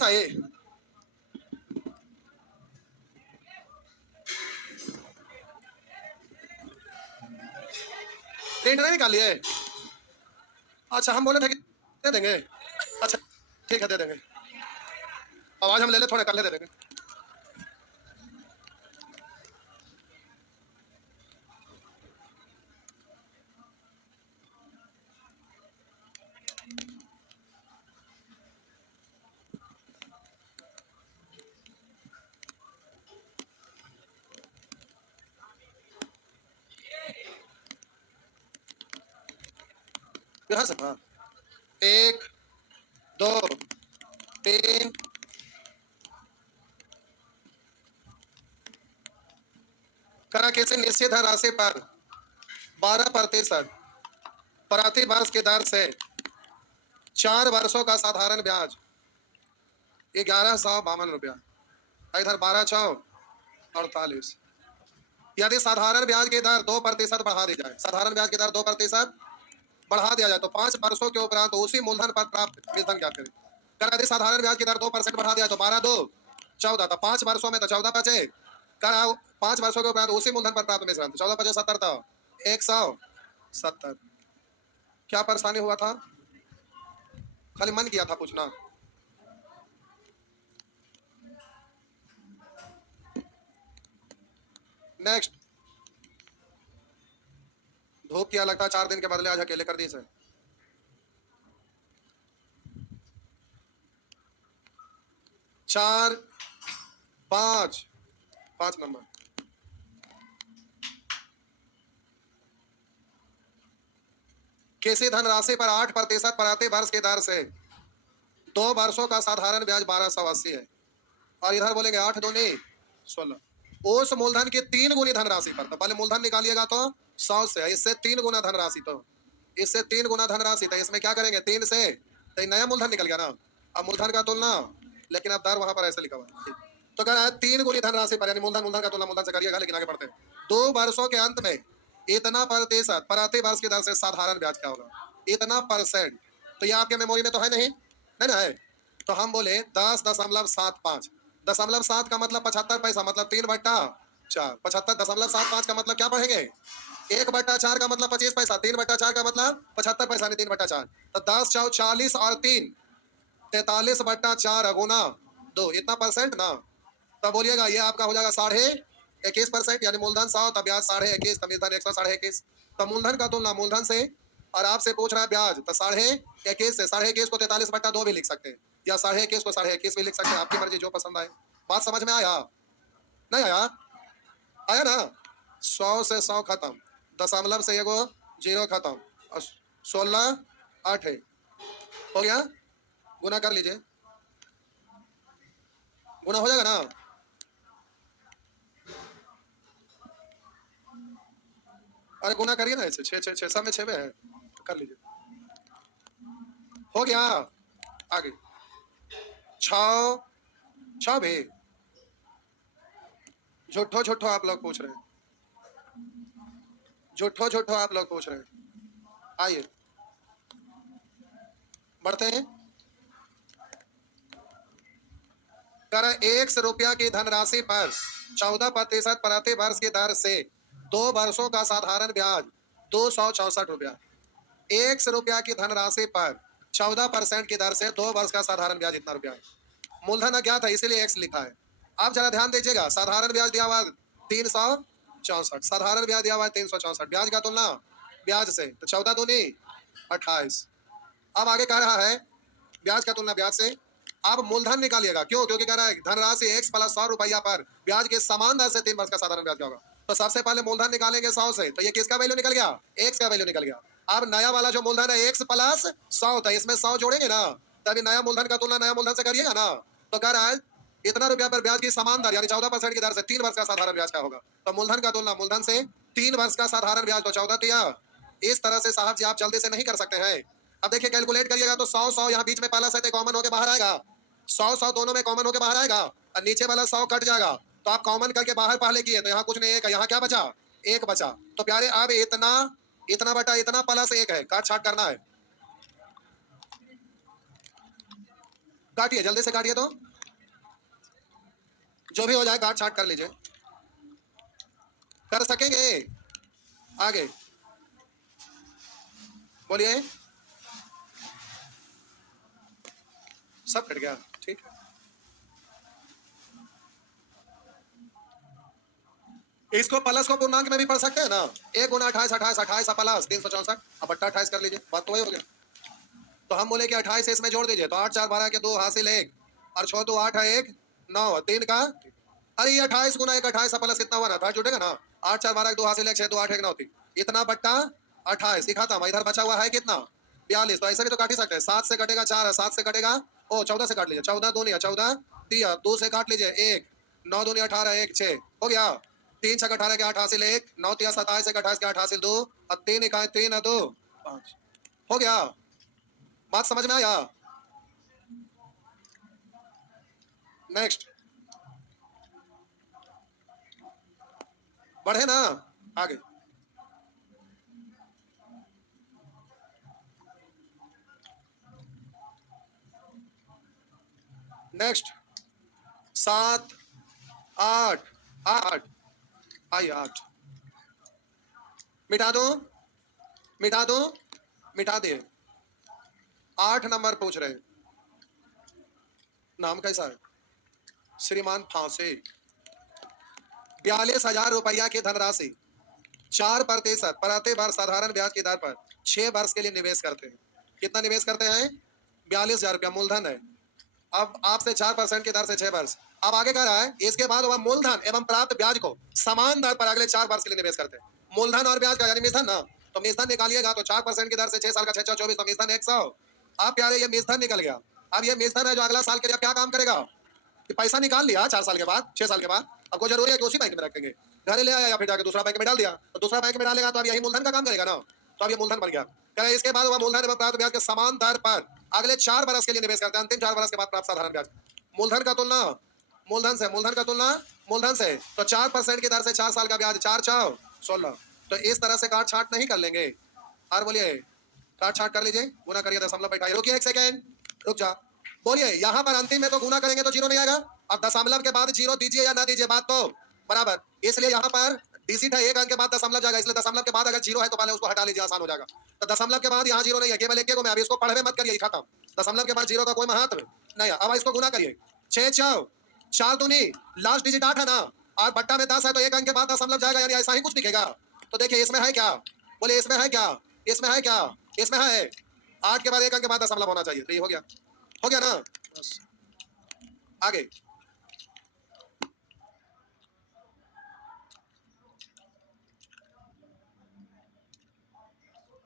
कैसा है? प्रिंट नहीं निकाली है? अच्छा, हम बोले थे कि दे देंगे। अच्छा ठीक है, दे देंगे। आवाज हम ले ले, थोड़े कल दे देंगे। बिहार से हाँ। 1 2 3 करा कैसे निश्चित धनराशि पर 12% प्रति वर्ष की दर से 4 वर्षों का साधारण ब्याज 1152 रुपया। इधर 12×4 = 48। यदि साधारण ब्याज की दर 2% बढ़ा दी जाए, साधारण ब्याज की दर 2% बढ़ा दिया जाए तो 5 वर्षों के उपरांत उसी मूलधन पर प्राप्त मूलधन क्या करें? कर यदि साधारण ब्याज की दर 2% बढ़ा दिया तो 12×2 = 14 था। 5 वर्षों में तो 14 बचे। कर 5 वर्षों के उपरांत उसी मूलधन पर प्राप्त मिश्रण 14×5 = 70 था। 170। क्या परेशानी हुआ था? खाली मन किया था पूछना। नेक्स्ट। धूप किया लगता है 4 दिन के बदले आज अकेले कर दी इसे। चार 5 नंबर। किसी धनराशि पर 8% प्रति वर्ष की दर से 2 वर्षों का साधारण ब्याज 1280 है। और इधर बोलेंगे 8 दूनी 16। उस मूलधन की 3 गुनी धनराशि पर, तो पहले मूलधन निकालिएगा तो 100 से, इससे 3 गुना धनराशि, तो इससे 3 गुना धनराशि, तो इसमें क्या करेंगे 3 से, तो नया मूलधन निकल गया ना। अब मूलधन का तुलना, लेकिन अब दर वहां पर ऐसे लिखा हुआ है। तो कह रहा है 3 गुनी धनराशि पर, यानी मूलधन का तुलना मूलधन से करिएगा, लेकिन आगे बढ़ते हैं। 2 वर्षों के अंत में इतना प्रतिशत प्रति वर्ष की दर से साधारण ब्याज क्या होगा? इतना %। तो ये आपके मेमोरी में तो है नहीं, है ना? है। तो हम बोले 10.75। 0.7 का मतलब 75 पैसा, मतलब 3/4। 75.75 का मतलब क्या पढ़ेंगे? 1/4 का मतलब 25 पैसा, 3/4 का मतलब 75 पैसा, नहीं 3/4। तो 10×4 = 40 और 3 43/4 गुना 2, इतना % ना। तब बोलिएगा ये आपका हो जाएगा 21.5%, यानी मूलधन 100 तब ब्याज 21.5, तब मूलधन 100 तब मूलधन का तुलना मूलधन से, और आपसे पूछ रहा है ब्याज, तो 21.5 से 21.5 को 43/2 भी लिख सकते हैं, या 21.5 को 21.5 भी लिख सकते हैं, आपकी मर्जी, जो पसंद आए। बात समझ में आया? नहीं आया? आया ना? 100 से 100 खत्म, दशमलव से एगो 0 खत्म, और 16 8 है, हो गया। गुना कर लीजिए, गुना हो जाएगा ना? अरे गुना करिए ना, ऐसे 6 6 6 सब में 6 है, कर लीजिए, हो गया। आगे 6 6 भी झूठो झूठो आप लोग पूछ रहे हैं, झूठो झूठो आप लोग पूछ रहे हैं। आइए बढ़ते हैं। कर 100 रुपया की धनराशि पर 14% प्रति वर्ष की दर से 2 वर्षों का साधारण ब्याज 264 रुपया। 100 रुपया की धनराशि पर 14% की दर से 2 वर्ष का साधारण ब्याज इतना रुपया है। मूलधन अज्ञात है, इसीलिए एक्स लिखा है। आप जरा ध्यान दीजिएगा, साधारण ब्याज दिया हुआ 364, साधारण ब्याज दिया हुआ 364, ब्याज का तुलना ब्याज से, तो 14 दूनी 28। अब आगे कह रहा है ब्याज का तुलना ब्याज से। अब मूलधन निकालिएगा, क्यों? क्योंकि कह रहा है धनराशि x + 100 रुपया पर ब्याज के समान दर से 3 वर्ष का साधारण ब्याज क्या होगा। तो सबसे पहले मूलधन निकालेंगे 100 से, तो ये किसका वैल्यू निकल गया? x का वैल्यू निकल गया। अब नया वाला जो मूलधन है x + 100 था, इसमें 100 जोड़ेंगे ना, तभी नया मूलधन का तुलना नया मूलधन से करिएगा ना। तो कह रहा है इतना रुपया पर ब्याज की समान दर, यानी 14% की दर से 3 वर्ष का साधारण ब्याज क्या होगा। तो मूलधन का तुलना मूलधन से 3 वर्ष का साधारण ब्याज, तो 14 तिया। इस तरह से साहब जी आप जल्दी से नहीं कर सकते हैं। अब देखिए कैलकुलेट करिएगा तो 100 100 यहाँ बीच में पहला से कॉमन होकर बाहर आएगा, 100 100 दोनों में कॉमन होकर बाहर आएगा, और नीचे वाला 100 कट जाएगा। तो आप कॉमन करके बाहर पहले किए, तो यहाँ कुछ नहीं, एक है, यहाँ क्या बचा? 1 बचा। तो प्यारे अब इतना इतना बटा इतना +1 है, काट छाट करना है। काटिए, जल्दी से काटिए। तो जो भी हो जाए काट छाट कर लीजिए, कर सकेंगे। आगे बोलिए। सब कट गया, ठीक है। इसको प्लस को पूर्णांक में भी पढ़ सकते हैं ना। 1 × 28 28 28 प्लस 364। अब बट्टा 28 कर लीजिए, बात तो वही हो गया। तो हम बोले कि 28 इसमें जोड़ दीजिए, तो 8 4 12 के 2 हासिल 1 और 6 2 8 है 1 9 3 का। अरे ये 28 × 1 28 प्लस कितना हुआ ना, 28 जुटेगा ना। 8 4 12 के 2 हासिल 1 6 2 8 1 9 3 इतना बट्टा 28 ही खाता। इधर बचा हुआ है कितना 42। तो ऐसे भी तो काट ही सकते हैं। 7 से कटेगा 4 है, 7 से कटेगा 14 से काट लीजिए। 14 2 नहीं 14 3 2 से काट लीजिए 1 9 2 18 1 6 हो गया। 3 6 18 के 8 हासिल 1 9 3 27 1 28 के 8 हासिल 2 और 3 इकाई 3 2 5 हो गया। बात समझ में आया। नेक्स्ट बढ़े ना आगे। नेक्स्ट 7 8 8 आइए 8 मिटा दो मिटा दो मिटा दिए। 8 नंबर पूछ रहे, नाम कैसा है? श्रीमान फांसे। 42,000 रुपया की धनराशि 4% प्रति वर्ष साधारण ब्याज की दर पर 6 वर्ष के लिए निवेश करते हैं। कितना निवेश करते हैं? 42,000 रुपया मूलधन है। अब आपसे 4% की दर से 6 वर्ष। अब आगे कह रहा है इसके बाद वह मूलधन एवं प्राप्त ब्याज को समान दर पर अगले 4 वर्ष के लिए निवेश करते हैं। मूलधन और ब्याज का यानी मिश्रण ना, तो मिश्रण निकालिएगा तो 4% की दर से 6 साल का 6 24 तो मिश्रण 100। आप प्यारे ये मिश्रण निकल गया। अब ये मिश्रण है जो अगला साल के लिए क्या काम करेगा कि पैसा निकाल लिया 4 साल के बाद 6 साल के बाद, अब कोई जरूरी है कि उसी बैंक में रखेंगे, घर ले आया या फिर जाके दूसरा बैंक में डाल दिया, तो दूसरा बैंक में डालेगा तो अब यही मूलधन का काम करेगा ना। तो अब ये मूलधन बन गया। कह रहे इसके बाद वह मूलधन एवं प्राप्त ब्याज के समान दर पर अगले 4 वर्ष के लिए निवेश करते हैं। अंतिम 4 वर्ष के बाद प्राप्त साधारण ब्याज मूलधन का तुलना मूलधन से, मूलधन का तुलना मूलधन से, तो 4% की दर से 4 साल का ब्याज 4 4 16। तो इस तरह से काट छाट नहीं कर लेंगे। और बोलिए काट छाट कर लीजिए, गुना करिए, दशमलव बैठाइए। रुकिए 1 सेकेंड, रुक जा। बोलिए यहाँ पर अंतिम में तो गुना करेंगे तो जीरो नहीं आएगा, अब दशमलव के बाद जीरो दीजिए या ना दीजिए, बात तो बराबर। इसलिए यहाँ पर डिजिट है 1 अंक के बाद दशमलव जाएगा, इसलिए दशमलव के बाद अगर जीरो है तो पहले उसको हटा लीजिए, आसान हो जाएगा। तो दशमलव के बाद यहाँ जीरो नहीं है, केवल एक को मैं अभी इसको पढ़वे मत करिए, खत्म। दशमलव के बाद जीरो का कोई महत्व नहीं है। अब इसको गुना करिए 6 4 4 दूनी लास्ट डिजिट 8 है ना, और बट्टा में 10 है तो 1 अंक के बाद दशमलव जाएगा, यानी ऐसा ही कुछ दिखेगा। तो देखिए इसमें है क्या, बोले इसमें है क्या, इसमें है क्या, इसमें है 8 के बाद 1 अंक के बाद दशमलव होना चाहिए। तो ये हो गया ना। आगे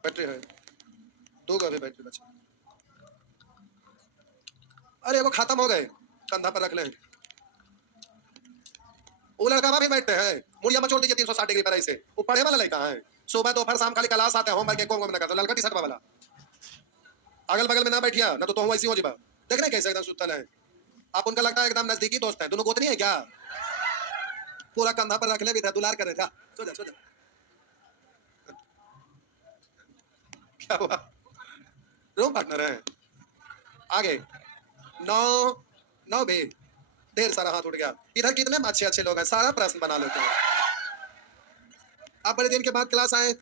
बैटरी है 2 का भी बैटरी बचा। अरे वो खत्म हो गए, कंधा पर रख ले। वो लड़का वहां भी बैठते हैं, मुड़िया मचोड़ दीजिए 360 डिग्री पर ऐसे। वो पढ़े वाला लड़का है, सुबह दोपहर शाम खाली क्लास आते हैं, होमवर्क एक को ना करता, लड़का टी शर्ट वाला अगल बगल में ना बैठिया ना, तो वैसी हो जीबा। देख रहे कैसे एकदम सुतल है। आप उनका लगता है एकदम नजदीकी दोस्त है, दोनों गोतनी है क्या? पूरा कंधा पर रख ले भी था, दुलार कर रहे था। सो जा सो जा। क्या हुआ? रूम पार्टनर है। आगे 9 9 भी ढेर सारा हाथ उठ गया। इधर कितने अच्छे अच्छे लोग हैं, सारा प्रश्न बना लेते हैं। आप बड़े दिन के बाद क्लास आए,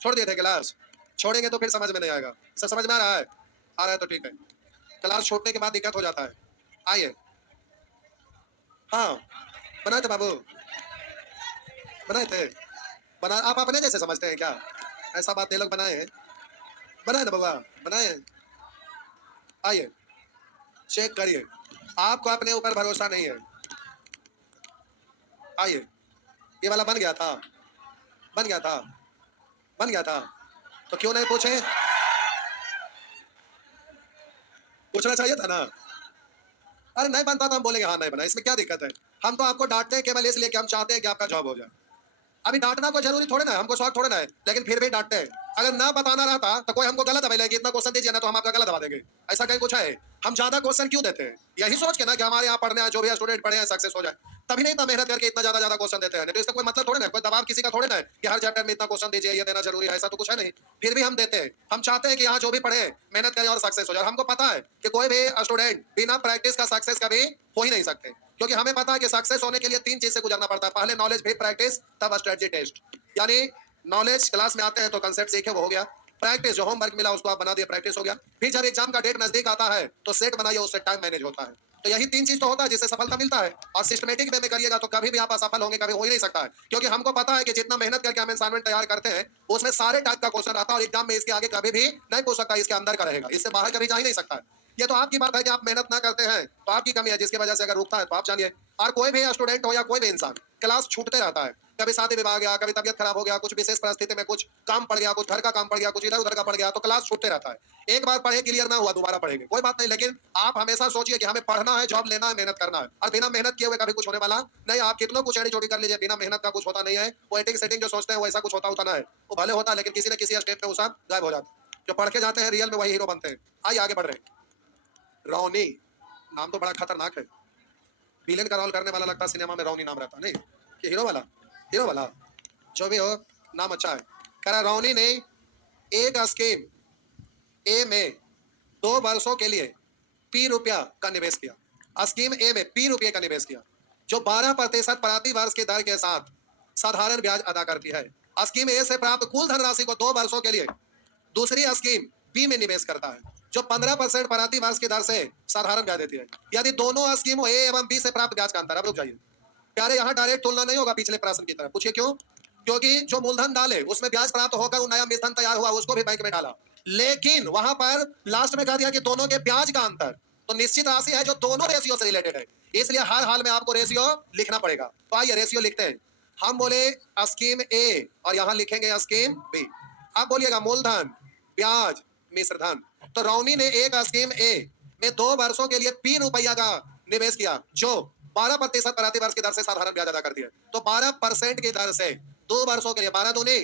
छोड़ दिए थे क्लास, छोड़ेंगे तो फिर समझ में नहीं आएगा। सब समझ में आ रहा है? आ रहा है तो ठीक है। क्लास छोड़ने के बाद दिक्कत हो जाता है। आइए हाँ बनाए थे बाबू, बनाए थे, बना आप अपने जैसे समझते हैं क्या? ऐसा बात ये लोग बनाए हैं, बनाए ना बाबा, बनाए हैं। आइए चेक करिए, आपको अपने ऊपर भरोसा नहीं है। आइए ये वाला बन गया था, बन गया था, बन गया था, तो क्यों नहीं पूछे? पूछना चाहिए था ना। अरे नहीं बनता तो हम बोलेंगे हाँ नहीं बना, इसमें क्या दिक्कत है? हम तो आपको डांटते हैं केवल इसलिए कि हम चाहते हैं कि आपका जॉब हो जाए। अभी डांटना कोई जरूरी थोड़े ना है, हमको शौक थोड़े ना है, लेकिन फिर भी डांटते हैं। अगर ना बताना रहता तो कोई हमको गलत दबा लेगी, इतना क्वेश्चन दीजिए ना तो हम आपका गलत दबा देंगे, ऐसा कहीं कुछ है? हम ज्यादा क्वेश्चन क्यों देते हैं? यही सोच के ना कि हमारे यहाँ पढ़ने आए, जो भी स्टूडेंट पढ़े हैं सक्सेस हो जाए, तभी नहीं इतना मेहनत करके इतना ज्यादा क्वेश्चन देते हैं। नहीं तो इसका कोई मतलब थोड़े ना, कोई दबाव किसी का थोड़े ना है कि हर चैप्टर में इतना क्वेश्चन दीजिए, ये देना जरूरी है, ऐसा तो कुछ है नहीं। फिर भी हम देते हैं। हम चाहते हैं कि यहाँ जो भी पढ़े मेहनत करें और सक्सेस हो जाए। हमको पता है कि कोई भी स्टूडेंट बिना प्रैक्टिस का सक्सेस कभी हो ही नहीं सकते, क्योंकि हमें पता है कि सक्सेस होने के लिए 3 चीज से गुजरना पड़ता है। पहले नॉलेज, फिर प्रैक्टिस, तब स्ट्रेटजी टेस्ट। यानी नॉलेज क्लास में आते हैं तो कंसेप्ट सीखे, वो हो गया। प्रैक्टिस, जो होमवर्क मिला उसको आप बना दिए, प्रैक्टिस हो गया। फिर जब एग्जाम का डेट नजदीक आता है तो सेट बनाइए, उससे टाइम मैनेज होता है। तो यही 3 चीज तो होता है जिससे सफलता मिलता है। और सिस्टमेटिक वे में करिएगा तो कभी भी आप असफल होंगे, कभी हो ही नहीं सकता है, क्योंकि हमको पता है कि जितना मेहनत करके हम असाइनमेंट तैयार करते हैं उसमें सारे टाइप का क्वेश्चन आता है, और एग्जाम में इसके आगे कभी भी नहीं पूछ सकता, इसके अंदर का रहेगा, इससे बाहर कभी जा ही नहीं सकता है। ये तो आपकी बात है कि आप मेहनत ना करते हैं तो आपकी कमी है, जिसकी वजह से अगर रुकता है तो आप जानिए। और कोई भी स्टूडेंट हो या कोई भी इंसान, क्लास छूटते रहता है। कभी शादी विवाह गया, कभी तबियत खराब हो गया, कुछ विशेष परिस्थिति में कुछ काम पड़ गया, कुछ घर का काम पड़ गया, कुछ इधर उधर का पड़ गया, तो क्लास छूटते रहता है। एक बार पढ़े, क्लियर ना हुआ, दोबारा पढ़ेंगे, कोई बात नहीं, लेकिन आप हमेशा सोचिए कि हमें पढ़ना है, जॉब लेना है, मेहनत करना है। और बिना मेहनत किए हुए कभी कुछ होने वाला नहीं। आप कितना कुछ एड़ी चोटी कर लीजिए, बिना मेहनत का कुछ होता नहीं है। वो एटिंग सेटिंग जो सोचते हैं वैसा कुछ होता ना है, वो भले होता है, लेकिन किसी न किसी स्टेप पे वो सब गायब हो जाता है। जो पढ़ के जाते हैं रियल में वही हीरो बनते हैं। आइए आगे बढ़ रहे हैं। रौनी नाम तो बड़ा खतरनाक है। विलेन का रोल करने वाला लगता है सिनेमा में रौनी नाम रहता नहीं कि हीरो वाला। हीरो वाला जो भी हो, नाम अच्छा है। कह रहा रौनी ने एक स्कीम ए में 2 वर्षों के लिए पी रुपया का निवेश किया। स्कीम ए में पी रुपये का निवेश किया, जो 12% प्रति वर्ष की दर के साथ साधारण ब्याज अदा करती है। स्कीम ए से प्राप्त कुल धनराशि को 2 वर्षों के लिए दूसरी स्कीम बी में निवेश करता है, जो 15% प्रति वर्ष की दर से साधारण ब्याज देती है। यदि दोनों स्कीमों ए एवं बी से प्राप्त ब्याज का अंतर, अब रुक जाइए प्यारे, यहाँ डायरेक्ट तुलना नहीं होगा पिछले प्रश्न की तरह। पूछिए क्यों? क्योंकि जो मूलधन डाले उसमें ब्याज प्राप्त होकर वो नया मूलधन तैयार हुआ, उसको भी बैंक में डाला, लेकिन वहां पर लास्ट में कह दिया कि दोनों के ब्याज का अंतर तो निश्चित राशि है जो दोनों रेशियो से रिलेटेड है, इसलिए हर हाल में आपको रेशियो लिखना पड़ेगा। तो आइए रेशियो लिखते हैं। हम बोले स्कीम ए और यहाँ लिखेंगे स्कीम बी। आप बोलिएगा मूलधन, ब्याज, मिश्र धन। तो रौनी ने एक स्कीम ए में 2 वर्षों के लिए पी रुपया का निवेश किया, जो 12% प्रति वर्ष की दर से साधारण ब्याज अदा करती है। तो 12% की दर से 2 वर्षों के लिए 12 दूनी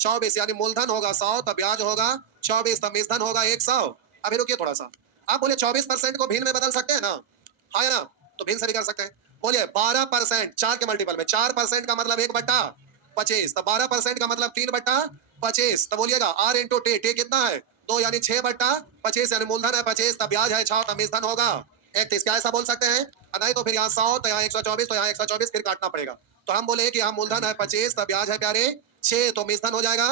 24, यानी मूलधन होगा 100 तो ब्याज होगा 24, तो मिश्रधन होगा 100। अभी रुकिए थोड़ा सा, आप बोले 24% को भिन्न में बदल सकते हैं ना? हाँ ना, तो भिन्न से भी कर सकते हैं। बोलिए 12% 4 के मल्टीपल में, 4% का मतलब 1/25, तो 12% का मतलब 3/25। तो बोलिएगा आर इंटू टी, टी कितना है 2, यानी 6/25, यानी मूलधन है 25, तब ब्याज है 6, तब मिश्रधन होगा 31। क्या ऐसा बोल सकते हैं? नहीं तो फिर यहाँ 100 तो यहाँ 124, तो यहाँ 124 फिर काटना पड़ेगा। तो हम बोले कि यहाँ मूलधन है 25, तब ब्याज है प्यारे 6, तो मिश्रधन हो जाएगा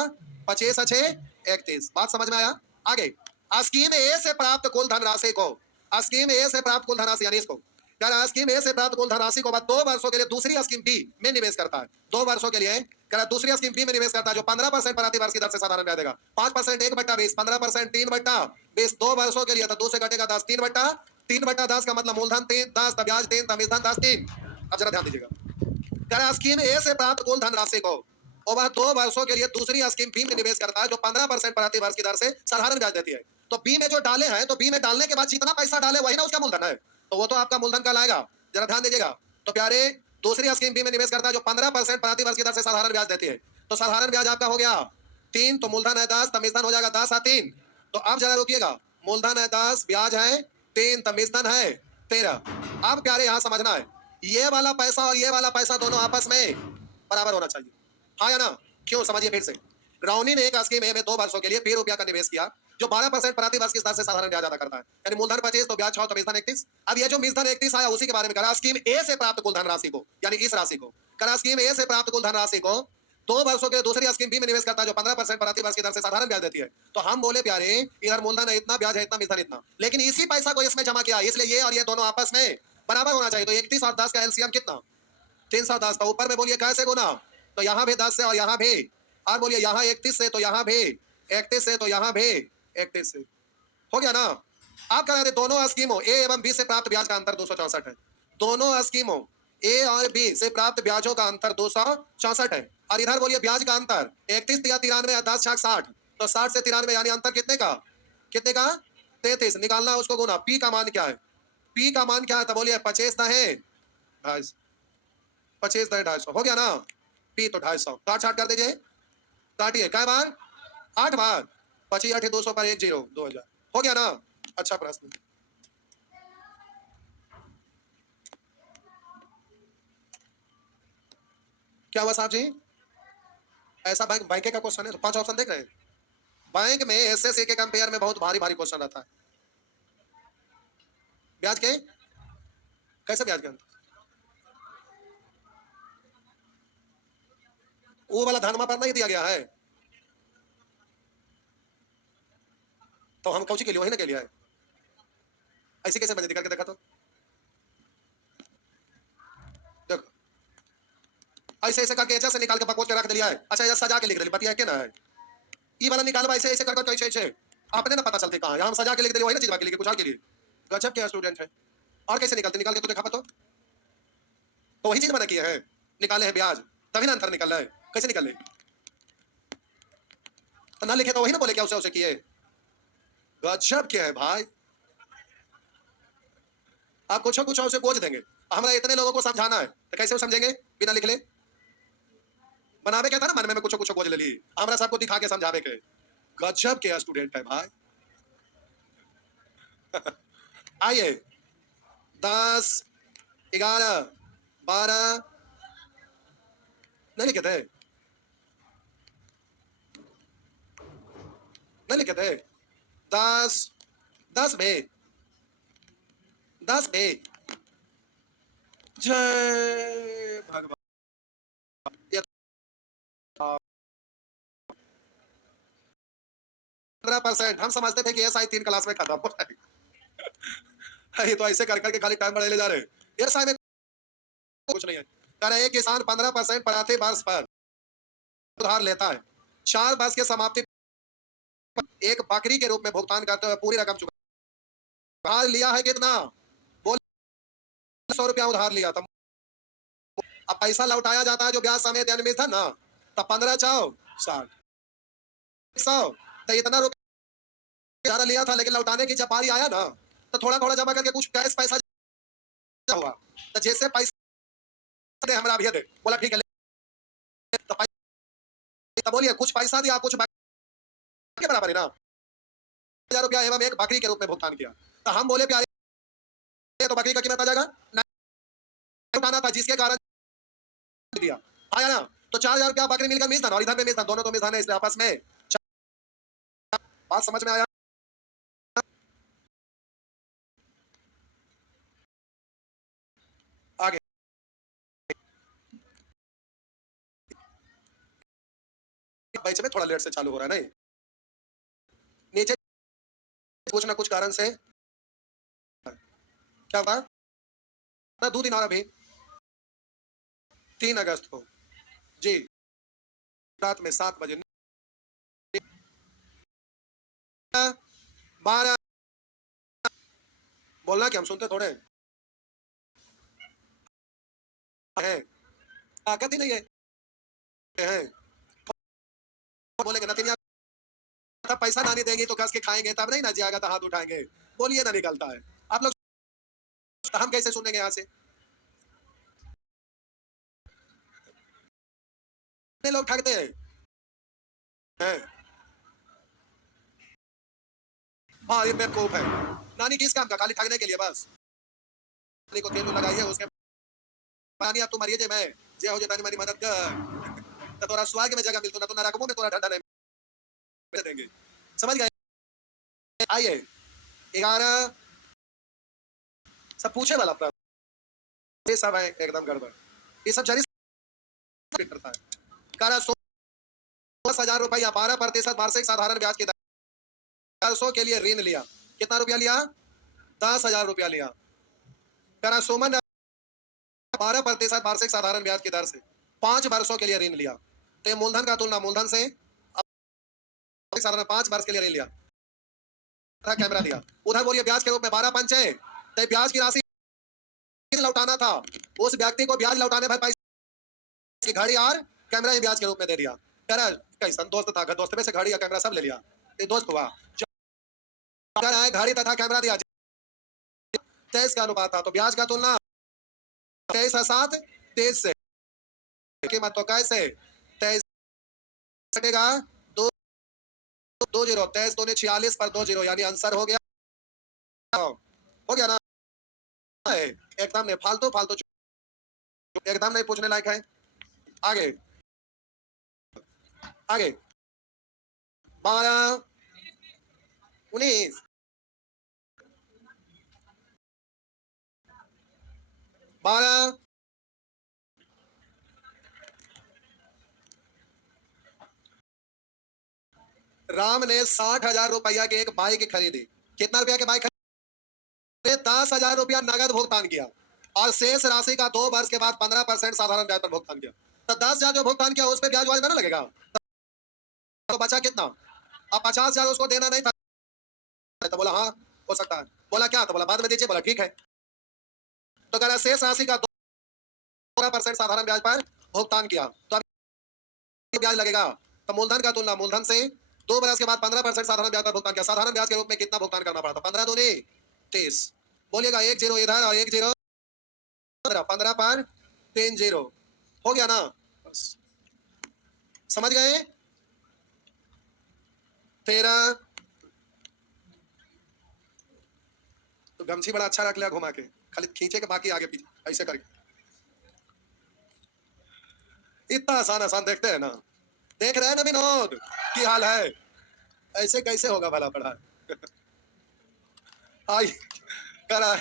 25 6 31। बात समझ में आया? आगे स्कीम ए से प्राप्त कुल धनराशि को, स्कीम ए से प्राप्त कुल धनराशि यानी इसको स्कीम ए से प्राप्त कुल धनराशि को बाद 2 वर्षों के लिए दूसरी स्कीम बी में निवेश करता है। 2 वर्षों के लिए दूसरी स्कीम बी में निवेश करता है, जो 15% प्रति वर्ष की दर से साधारण ब्याज देगा। 5% 1/20, 15% 3/20, 2 वर्षों के लिए तो 2 से घटेगा 10, 3/10 का मतलब मूलधन 3, 10 तब ब्याज 3, तब मिश्रधन 10, 3। अब जरा ध्यान दीजिएगा, स्कीम ए से प्राप्त कुल धनराशि को और वह 2 वर्षों के लिए दूसरी स्कीम बी में निवेश करता है, जो 15% प्रति वर्ष की दर से साधारण ब्याज देती है। तो बी में जो डाले हैं, तो बी में डालने के बाद जितना पैसा डाले वही ना उसका मूलधन है, तो वो तो आपका मूलधन कहलाएगा। जरा ध्यान दीजिएगा, तो प्यारे दूसरी स्कीम बी में निवेश करता है, जो 15% प्रति वर्ष की दर से साधारण ब्याज देती है। तो साधारण ब्याज आपका हो गया 3, तो मूलधन है 10, तब मिश्रधन हो जाएगा 10 3। तो अब जरा रुकिएगा, मूलधन है 10, ब्याज है 3, तब मिश्रधन है 13। अब प्यारे यहाँ समझना है, ये वाला पैसा और ये वाला पैसा दोनों आपस में बराबर होना चाहिए, हाँ या ना? क्यों? समझिए फिर से। रौनी ने एक स्कीम ए में 2 वर्षों के लिए पी रुपया का निवेश किया, जो 12% प्रति वर्ष की दर से साधारण ब्याज अदा करता है, यानी मूलधन 25 तो ब्याज 6 तो मिश्रधन 31। अब ये जो मिश्रधन 31 आया उसी के बारे में करा, स्कीम ए से प्राप्त कुल धनराशि को, यानी इस राशि को करा, स्कीम ए से प्राप्त कुल धनराशि को 2 वर्षों के लिए दूसरी स्कीम बी में निवेश करता है, जो 15% प्रति वर्ष की दर से साधारण ब्याज देती है। तो हम बोले प्यारे इधर मूलधन है इतना, ब्याज है इतना, मिश्रधन इतना, लेकिन इसी पैसा को इसमें जमा किया, इसलिए ये और ये दोनों आपस में बराबर होना चाहिए। तो 31 और 10 का एलसीएम कितना? 310। तो ऊपर में बोलिए कैसे गुना? तो यहाँ भी 10 से और यहाँ भी, और बोलिए यहाँ 31 से तो यहाँ भी 31 से, तो यहाँ भी 31 से, हो गया ना? आप कह रहे थे दोनों स्कीमों ए एवं बी से प्राप्त ब्याज का अंतर 264 है। दोनों स्कीमों ए और बी से प्राप्त ब्याजों का अंतर 264 है। और इधर बोलिए ब्याज का अंतर 31 या 93 या 10 60, तो 60 से 93 यानी अंतर कितने का? कितने का? 33। निकालना उसको गुना। पी का मान क्या है? पी का मान क्या है? तो बोलिए 25 है 250, 25 250, हो गया ना? पी तो 250, काट छाट कर दीजिए, काटिए, क्या बार 8 बार 25 8 200 पर 1 0 2000, हो गया ना? अच्छा प्रश्न। क्या हुआ साहब जी? ऐसा बैंक का क्वेश्चन है तो 5 ऑप्शन देख रहे हैं। बैंक में एसएससी के कंपेयर में बहुत भारी भारी क्वेश्चन आता है। ब्याज के कैसे ब्याज के वो वाला धनमा पर नहीं दिया गया है तो हम कौची के लिए वही ना के लिए है। ऐसे कैसे बने करके देखा तो देखो ऐसे ऐसे करके ऐसे निकाल के पकोच के रख दिया है। अच्छा ऐसा सजा के लिख दिया बतिया के ना है ये वाला निकाल ऐसे ऐसे कर कैसे ऐसे आपने ना पता चलते कहां है हम सजा के लिख दिया वही ना चीज के लिए कुछ के लिए गजब क्या स्टूडेंट है। और कैसे निकालते निकाल के तो देखा तो वही चीज बना किया है निकाले हैं ब्याज तभी ना अंतर निकल रहा है। कैसे निकले तो ना लिखे तो वही ना बोले क्या उसे उसे किए। गजब क्या है भाई आप कुछ उसे गोज देंगे हमारा इतने लोगों को समझाना है तो कैसे वो समझेंगे बिना लिख ले बनावे क्या था ना मन में कुछ गोज ले ली हमारा सबको दिखा के समझावे के। गजब के स्टूडेंट है भाई। आइए 10 11 12 नहीं लिखे थे नहीं लिखे थे 10 10 बे 10 बे जय भगवान। 15% हम समझते थे कि एसआई 3 क्लास में खत्म हो जाएगा। ये तो ऐसे कर करके खाली टाइम बढ़े ले जा रहे हैं एसआई में कुछ नहीं है। कह रहे हैं किसान 15% प्रति वर्ष पर उधार लेता है 4 वर्ष के समाप्ति एक बकरी के रूप में भुगतान करते हुए पूरी रकम चुका उधार लिया है कितना बोले 100 रुपया उधार लिया था। अब पैसा लौटाया जाता है जो ब्याज समेत यानी था ना तब 15 चाओ 60 100 तो इतना रुपया लिया था लेकिन लौटाने की जब बारी आया ना तो थोड़ा थोड़ा जमा करके कुछ कैश पैसा हुआ तो जैसे पैसा दे हमरा भी दे बोला ठीक है तो पैसा बोलिए कुछ पैसा दिया कुछ के बराबर है ना 1000 रुपया एवं एक बकरी के रूप में भुगतान किया तो हम बोले प्यारे तो बकरी का कीमत आ जाएगा नहीं उठाना था जिसके कारण दिया आया ना तो 4000 रुपया बकरी मिलकर मिजदान और इधर में मिजदान दोनों तो मिजदान है इसलिए आपस में बात समझ में आया। आगे बैच में थोड़ा लेट से चालू हो रहा है नहीं नीचे कुछ ना कुछ कारण से क्या बात ना 2 दिन और अभी 3 अगस्त को जी रात में 7 बजे 12 बोलना कि हम सुनते थोड़े हैं ताकत ही नहीं है बोलेंगे ना तीन तब पैसा ना नहीं देंगे तो कस के खाएंगे तब नहीं ना जाएगा तो हाथ उठाएंगे बोलिए ना निकलता है आप लोग हम कैसे सुनेंगे यहाँ से लोग ठगते हैं। हाँ ये बेवकूफ है नानी किस काम का खाली ठगने के लिए बस नानी को तेल लगाइए उसके पानी अब तुम मरिए जे मैं जे हो जे तानी मेरी मदद कर तो तोरा स्वर्ग में जगह मिलतो ना तो नरकमों में तोरा ठंडा नहीं देंगे समझ गए। आइए 11 सब पूछे वाला प्रश्न ये सब है एकदम गड़बड़ ये सब जरी करता है करा 10,000 रुपया 12% वार्षिक साधारण ब्याज के 400 के लिए ऋण लिया कितना रुपया लिया 10,000 रुपया लिया करा सुमन 12% वार्षिक साधारण ब्याज की दर से 5 वर्षों के लिए ऋण लिया तो ये मूलधन का तुलना मूलधन से साधारण 5 वर्ष के लिए ऋण लिया कैमरा दिया उधर बोलिए ब्याज के रूप में 12 पंचे तो ब्याज की राशि लौटाना था उस व्यक्ति को ब्याज लौटाने भर पैसे की घड़ी और कैमरा ही ब्याज के रूप में दे दिया कह रहा कैसा दोस्त था दोस्त में से घड़ी या कैमरा सब ले लिया ये दोस्त हुआ कह रहा है घड़ी तथा कैमरा दिया 23 का अनुपात था तो ब्याज का तुलना 23 है 7 23 से कीमत तो कैसे 23 कटेगा 2 2 0 23 दूनी 46 पर 2 0 यानी आंसर हो गया ना एकदम नहीं फालतू फालतू एकदम नहीं पूछने लायक है आगे आगे 12 19 12 राम ने 60,000 रुपया के एक बाइक खरीदी। कितना रुपया के बाइक खरीदे? 10,000 रुपया नगद भुगतान किया और शेष राशि का 2 वर्ष के बाद 15% साधारण ब्याज पर भुगतान किया। तो 10,000 जो भुगतान किया उस पर ब्याज ना लगेगा। तो बचा कितना? अब 50,000 उसको देना नहीं था। तो बोला हाँ हो सकता है। बोला क्या? तो बोला बाद में दीजिए। बोला ठीक है। तो कह रहा शेष राशि का 12% साधारण ब्याज पर भुगतान किया तो अभी ब्याज लगेगा। तो मूलधन का तुलना मूलधन से 2 वर्ष के बाद 15% साधारण ब्याज पर भुगतान किया। साधारण ब्याज के रूप में कितना भुगतान करना पड़ा था? 15 दूनी 30। बोलिएगा 1 0 इधर और 1 0 15 पर 3 0 हो गया ना? बस समझ गए? 13 तो गमछी बड़ा अच्छा रख लिया घुमा के, खाली खींचे के बाकी आगे पीछे ऐसे करके। इतना आसान आसान देखते हैं ना, देख रहे हैं ना विनोद की हाल है। ऐसे कैसे होगा भला पढ़ा? आई करा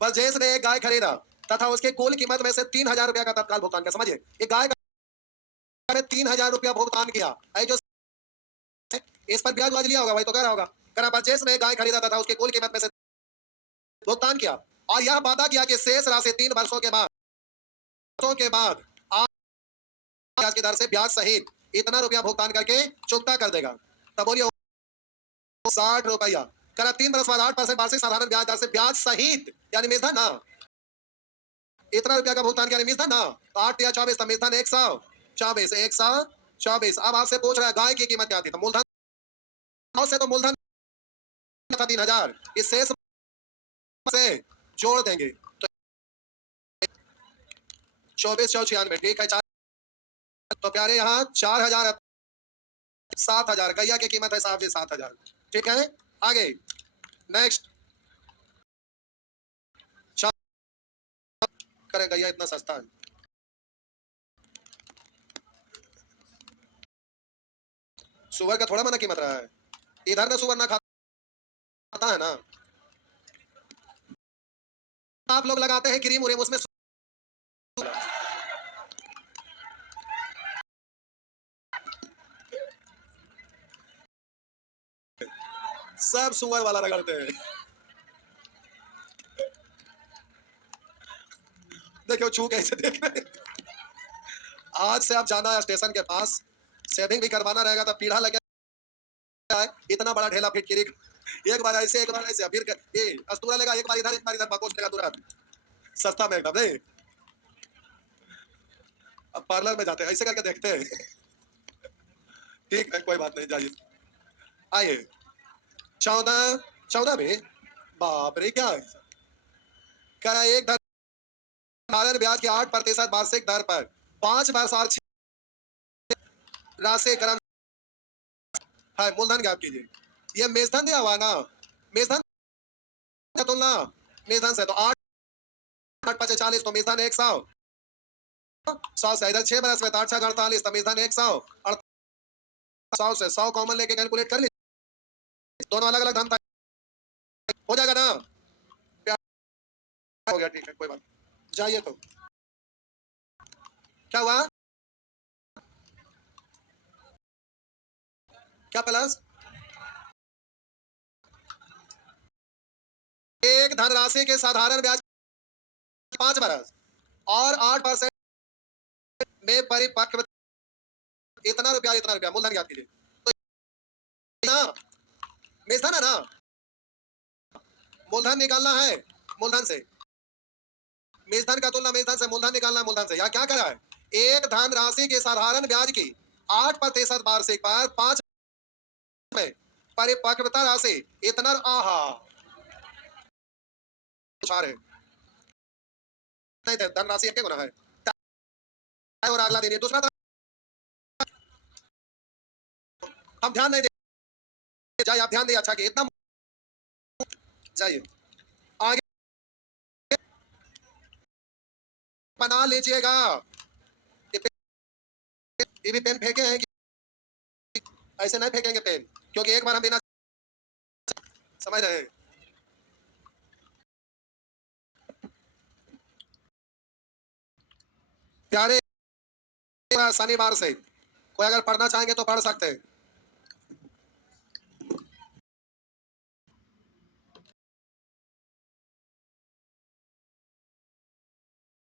बरजेश ने एक गाय खरीदा तथा उसके कुल कीमत में से 3,000 रुपया का तत्काल भुगतान किया। समझिए एक गाय का 3,000 रुपया भुगतान किया। जो इस पर ब्याज लिया होगा वही तो कह रहा होगा। करा बरजेश ने एक गाय खरीदा तथा उसके कुल कीमत में से भुगतान किया और यह वादा किया कि शेष राशि 3 वर्षों के बाद ब्याज की दर से ब्याज सहित इतना रुपया भुगतान करके चुकता कर देगा। तब बोलिए 60 रुपया। करा 3 वर्ष बाद 8% वार्षिक साधारण ब्याज दर से ब्याज सहित यानी मेजधन ना इतना रुपया का भुगतान किया मेजधन ना। तो 8 या 24 मेजधन 124 124। अब आपसे पूछ रहा है गाय की कीमत क्या थी? तो मूलधन से तो मूलधन था 3,000। इस शेष से जोड़ देंगे तो 24 4 96 ठीक है। तो प्यारे यहाँ 4,000 7,000 गैया की कीमत है साहब जी 7,000। ठीक है आगे नेक्स्ट करें गैया इतना सस्ता है। सुअर का थोड़ा मना कीमत रहा है। इधर ना सुअर ना खाता है ना। आप लोग लगाते हैं क्रीम उरीम उसमें सब सुअर वाला रगड़ते हैं। देखो छू कैसे देख रहे हैं। आज से आप जाना है स्टेशन के पास, सेविंग भी करवाना रहेगा तो पीढ़ा लगे इतना बड़ा ढेला फिटकिरी एक बार ऐसे फिर ये अस्तूरा लेगा एक बार इधर बकोस लेगा तुरंत सस्ता में एकदम नहीं। अब पार्लर में जाते हैं ऐसे करके देखते हैं। ठीक है कोई बात नहीं जाइए। आइए 14 में बाप रे क्या है? कह रहा है एक साधारण ब्याज के 8% वार्षिक दर पर 5 वर्ष और राशि क्रम है। मूलधन ज्ञात कीजिए। ये मेजधन दिया हुआ ना, मेजधन का तुलना मेजधन से तो 8 8 5 40 तो मेजधन 100 100 से इधर 6 बरस में 8 6 48 तो मेजधन 100 और 100 से 100 कॉमन लेके कैलकुलेट कर लीजिए। दोनों अलग अलग धन हो जाएगा ना। हो गया ठीक है कोई बात। जाइए तो क्या हुआ? क्या प्लस? एक धनराशि के साधारण ब्याज 5 बरस और 8% में परिपक्व इतना रुपया मूलधन ज्ञात कीजिए। तो ना मेजधन है ना, मूलधन निकालना है मूलधन से मेजधन का तुलना मेजधन से मूलधन निकालना मूलधन से। यहाँ क्या करा है? एक धन राशि के साधारण ब्याज की 8% वार्षिक पर 5 में परिपक्वता राशि इतना आहा नहीं धन राशि एक गुना है और अगला दिन दूसरा हम ध्यान नहीं दे जाइए। आप ध्यान दिए अच्छा कि इतना जाइए आगे बना लीजिएगा। ये भी पेन फेंके हैं कि ऐसे नहीं फेंकेंगे पेन, क्योंकि एक बार हम बिना समझ रहे हैं। प्यारे, शनिवार से कोई अगर पढ़ना चाहेंगे तो पढ़ सकते हैं।